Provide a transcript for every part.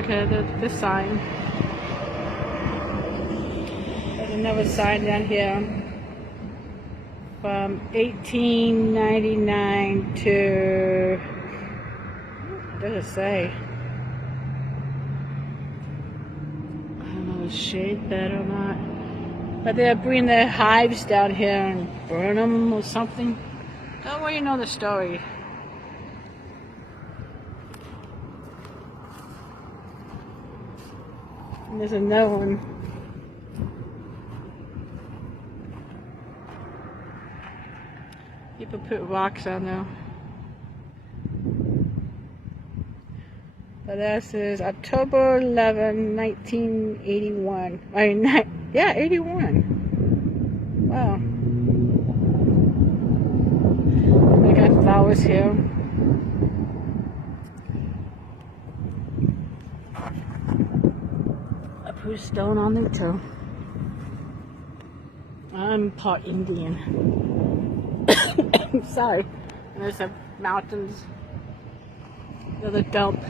Okay, the sign. There's another sign down here from 1899 to, what does it say? I don't know if it's shade bed or not. But they'll bring their hives down here and burn them or something. Don't really know the story. And there's another one. People put rocks on there. But this is October 11, 1981. I mean, yeah, 81. Wow. They got flowers here. I put a stone on it too. I'm part Indian. Sorry. And there's some mountains. Another dump.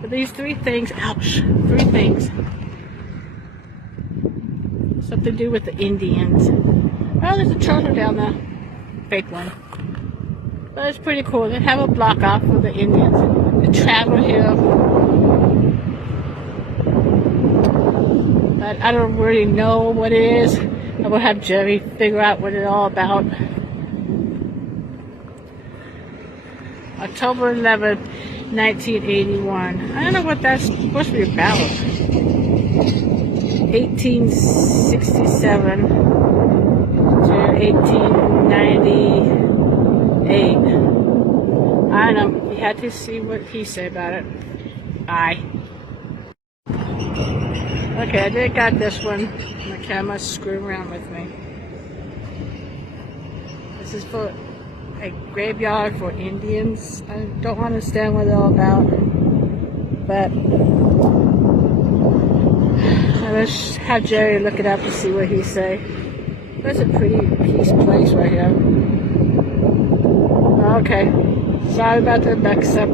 But these three things, ouch, three things. Something to do with the Indians. Oh, there's a turtle down there. Fake one. But it's pretty cool. They have a block off for the Indians. They travel here. But I don't really know what it is. I will have Jerry figure out what it's all about. October 11th, 1981. I don't know what that's supposed to be about. 1867 to 1898. I don't know. You had to see what he said about it. Bye. Okay, I did got this one. My camera's screwing around with me. This is for a graveyard for Indians. I don't understand what they're all about, but I'll just have Jerry look it up and see what he say. That's a pretty peace place right here. Okay, sorry about the mix up.